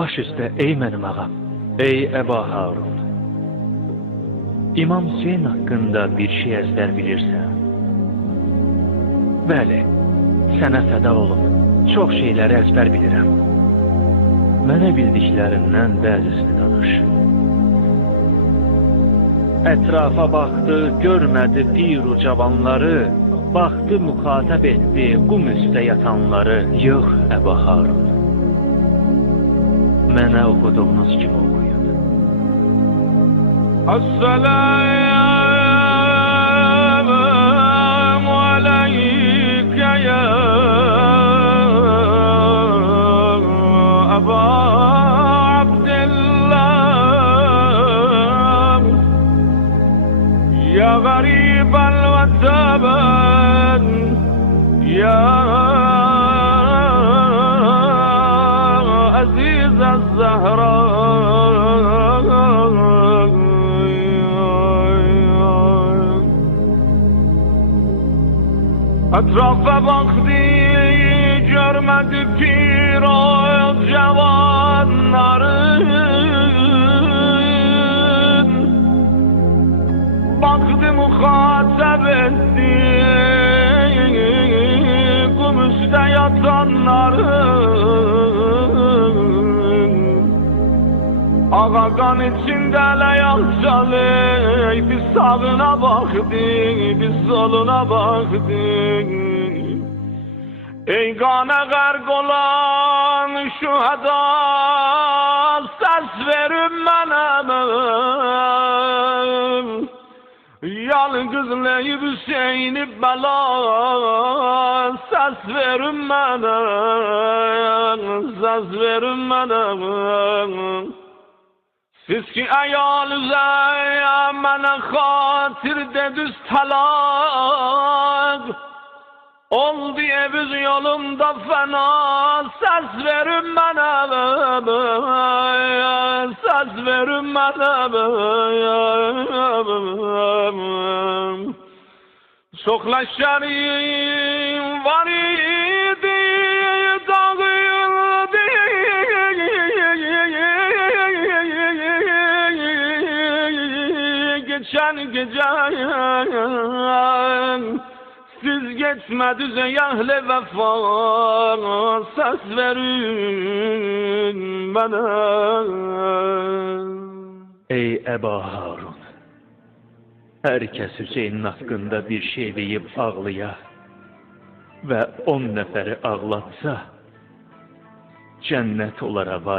Baş üstə ey mənim ağam, ey Əba Harun. İmam Hüseyin haqqında bir şey əzbər bilirsən? Bəli, sənə fəda olum, çox şeyləri əzbər bilirəm. Mənə bildiklərindən bəzisini danış. Ətrafa baxdı, görmədi piru cavanları, baxdı müxatəb etdi qum üstə yatanları. Yox, Əba Harun, mənə oxuduğunuz kimi oxuyun. Esselamu aleyke ya Eba Abdillah, ya gariben ve taben, ya aziz az-Zahra. Etrafa baktı, görmedi pir o cavanların. Baktı muhatap etti kum üstte yatanların. Ağa kan içinde leyak çalır, bir sağına baktı, bir soluna baktı. Ey kana gark olan şüheda, ses verin bana. Yalgızlayıp Hüseyin'i bela, ses verin bana, ses verin bana. Siz ki ayalüze mənə xatir dediniz talaq, oldu eviz yolumda fena, ses verin mənə, ses verin mənə. Çox ləşkərim var idi, dağıldı. Geçen gece siz geçmediniz ey ehl-i vefa, ses verin bana. Ey Əba Harun, herkes Hüseyin'in hakkında bir şey deyip ağlıya ve 10 nəfəri ağlatsa, cennet olara var.